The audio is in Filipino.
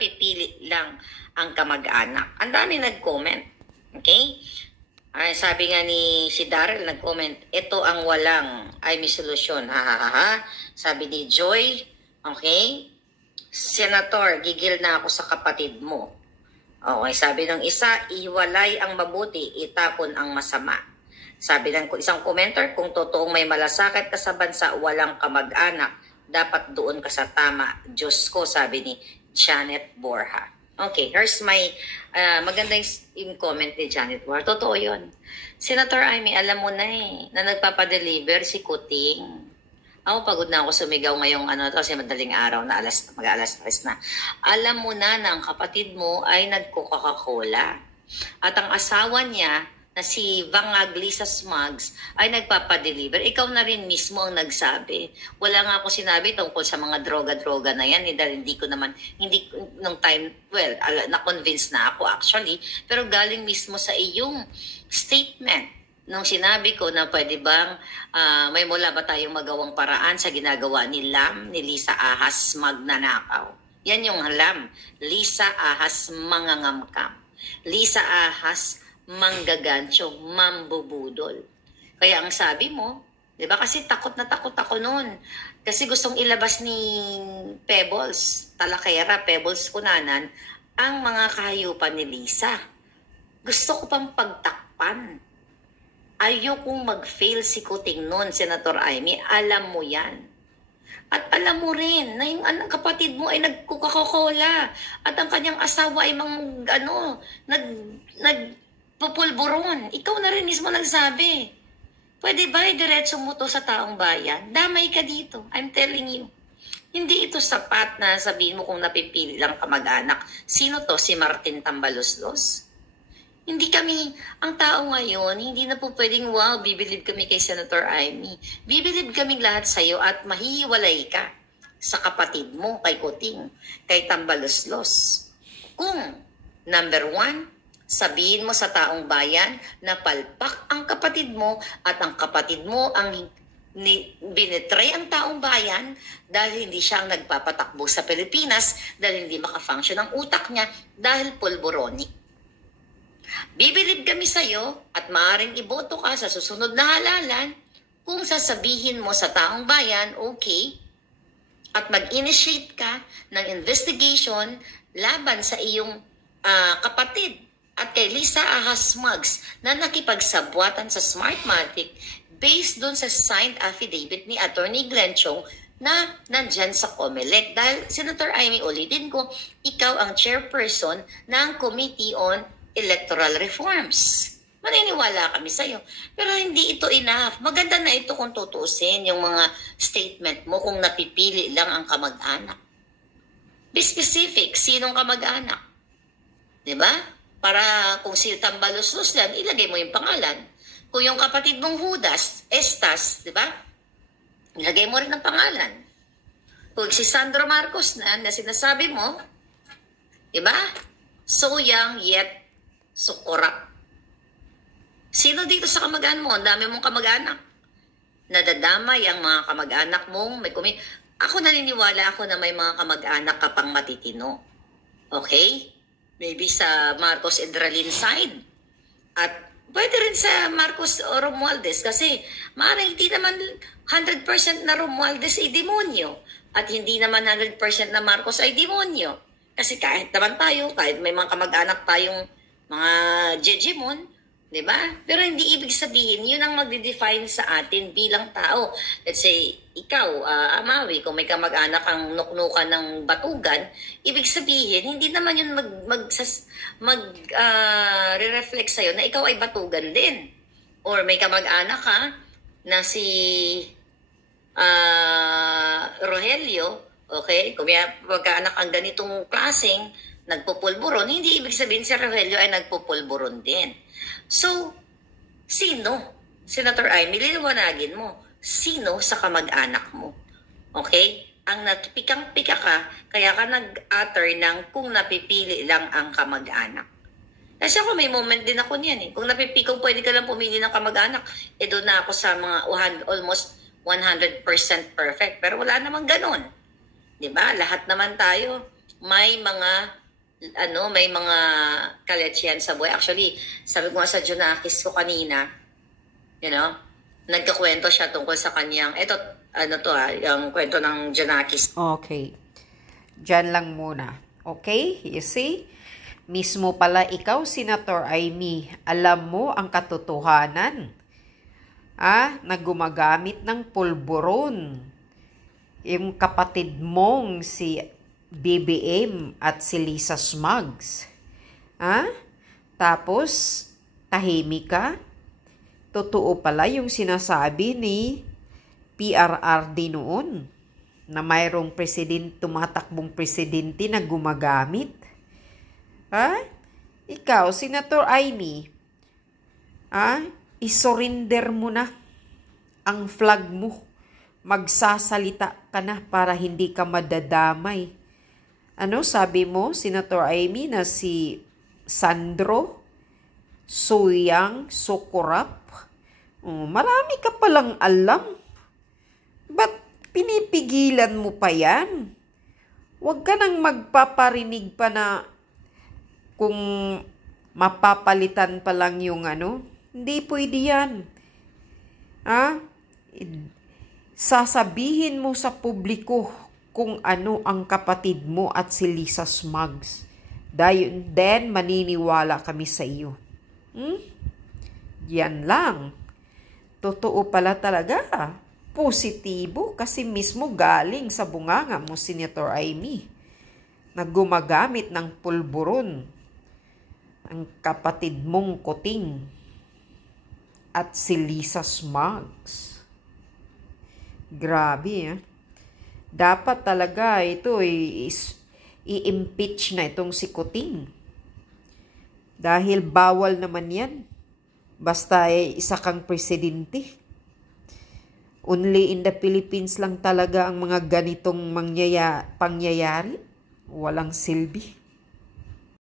pipili lang ang kamag-anak. Ang dami nag-comment. Okay? Ay, sabi nga ni si Daryl nag-comment, ito ang walang ay may solusyon. Ha, ha, ha, ha. Sabi ni Joy, okay? Senator, gigil na ako sa kapatid mo. Okay, sabi ng isa, iwalay ang mabuti, itapon ang masama. Sabi ng isang commenter, kung totoong may malasakit ka sa bansa, walang kamag-anak, dapat doon ka sa tama. Diyos ko, sabi ni Janet Borja. Okay, here's my maganda yung comment ni Janet Borja. Totoo yun. Senator Amy, alam mo na na nagpapadeliver si Kuting. Ako pagod na ako sumigaw ngayong kasi madaling araw na mag-alas 3 na. Alam mo na ang kapatid mo ay nagko-Coca-Cola. At ang asawa niya na si Vangag Lisa Smugs ay nagpapadeliver. Ikaw na rin mismo ang nagsabi. Wala nga ako sinabi tungkol sa mga droga-droga na yan. Dahil nung time, na-convince na ako actually. Pero galing mismo sa iyong statement. Nung sinabi ko na pwede bang may mula ba tayong magawang paraan sa ginagawa ni Lam, ni Lisa Ahas magnanakaw. Yan yung Lam. Lisa Ahas mangangamkam. Lisa Ahas manggagancho, mambubudol. Kaya ang sabi mo, di ba kasi takot na takot ako noon. Kasi gustong ilabas ni Pebbles, Talakera, Pebbles Kunanan, ang mga kahayupan ni Lisa. Gusto ko pang pagtakpan. Ayokong mag-fail si Kuting noon, Senator Amy. Alam mo yan. At alam mo rin na yung kapatid mo ay nag-Coca-Cola. At ang kanyang asawa ay nagpupulburon. Ikaw na rin mismo nagsabi. Pwede ba diretso mo to sa taong bayan? Damay ka dito. I'm telling you. Hindi ito sapat na sabihin mo kung napipili lang kamag-anak. Sino to? Si Martin Tambaloslos? Hindi kami, ang tao ngayon, hindi na po pwedeng, wow, bibilib kami kay Senator Amy. Bibilib kaming lahat sa'yo at mahihiwalay ka sa kapatid mo, kay Kuting, kay Tambaloslos. Kung, number 1, sabihin mo sa taong bayan na palpak ang kapatid mo at ang kapatid mo ang binetray ang taong bayan dahil hindi siya ang nagpapatakbo sa Pilipinas, dahil hindi makafunction ang utak niya, dahil pulboronic. Bibilib kami sa'yo at maaaring iboto ka sa susunod na halalan kung sasabihin mo sa taong bayan, okay, at mag-initiate ka ng investigation laban sa iyong kapatid at kay Lisa Ahas Smugs na nakipagsabwatan sa Smartmatic based dun sa signed affidavit ni Attorney Glenn Chong na nandyan sa COMELEC. Dahil, Senator Amy, ulitin ko, ikaw ang chairperson ng Committee on Electoral Reforms. Maniniwala kami sa'yo. Pero hindi ito enough. Maganda na ito kung tutuusin yung mga statement mo kung napipili lang ang kamag-anak. Be specific, sinong kamag-anak? Diba? Para kung si Tambaloslos yan, ilagay mo yung pangalan. Kung yung kapatid mong Judas, Estas, diba? Ilagay mo rin ang pangalan. Kung si Sandro Marcos na sinasabi mo, diba? So young yet so corrupt. Sino dito sa kamag-anak mo? Ang dami mong kamag-anak. Nadadamay ang mga kamag-anak mong may Ako naniniwala ako na may mga kamag-anak ka pang matitino. Okay? Maybe sa Marcos Edralin side. At pwede rin sa Marcos o Romualdez kasi maaaring hindi naman 100% na Romualdez ay demonyo. At hindi naman 100% na Marcos ay demonyo. Kasi kahit naman tayo, kahit may mga kamag-anak tayong mga jejemon, di ba? Pero hindi ibig sabihin, yun ang magde-define sa atin bilang tao. Let's say, ikaw, Amawi, kung may kamag-anak ang nuknukan ng batugan, ibig sabihin, hindi naman yun re-reflect sa'yo na ikaw ay batugan din. Or may kamag-anak ka na si Rogelio, okay? Kung may magkaanak ang ganitong klaseng nagpupulburon, hindi ibig sabihin si Rogelio ay nagpupulburon din. So, sino? Senator Amy, liliwanagin mo, sino sa kamag-anak mo? Okay? Ang napikang-pika ka, kaya ka nag-utter ng kung napipili lang ang kamag-anak. Kasi ako may moment din ako niyan eh. Kung kung pwede ka lang pumili ng kamag-anak, doon na ako sa mga almost 100% perfect. Pero wala namang ganon. Diba? Lahat naman tayo may mga may mga kalatsyan sa buhay. Actually, sabi ko nga sa Junakis ko kanina, nagkakwento siya tungkol sa kanyang, yung kwento ng Junakis. Okay. Diyan lang muna. Okay? You see? Mismo pala ikaw, Senator Amy, alam mo ang katotohanan. Na gumagamit ng pulburon. Yung kapatid mong si BBM at si Lisa Smugs. Tapos, tahimik ka. Totoo pala yung sinasabi ni PRRD noon na mayroong tumatakbong presidente na gumagamit. Ikaw, Senator Amy, isurrender mo na ang flag mo. Magsasalita ka na para hindi ka madadamay. Sabi mo, Senator Amy, na si Sandro Suyang Socorap? Marami ka palang alam. Ba't pinipigilan mo pa yan? Huwag ka nang magpaparinig pa na kung mapapalitan pa lang yung Hindi pwede yan. Sasabihin mo sa publiko kung ano ang kapatid mo at si Lisa Smugs. Then, maniniwala kami sa iyo. Yan lang. Totoo pala talaga. Positibo kasi mismo galing sa bunganga mo, Senator Amy, na gumagamit ng pulburon ang kapatid mong Kuting at si Lisa Smugs. Grabe, Dapat talaga ito i-impeach na itong si Kuting. Dahil bawal naman yan. Basta isa kang presidente. Only in the Philippines lang talaga ang mga ganitong pangyayari. Walang silbi.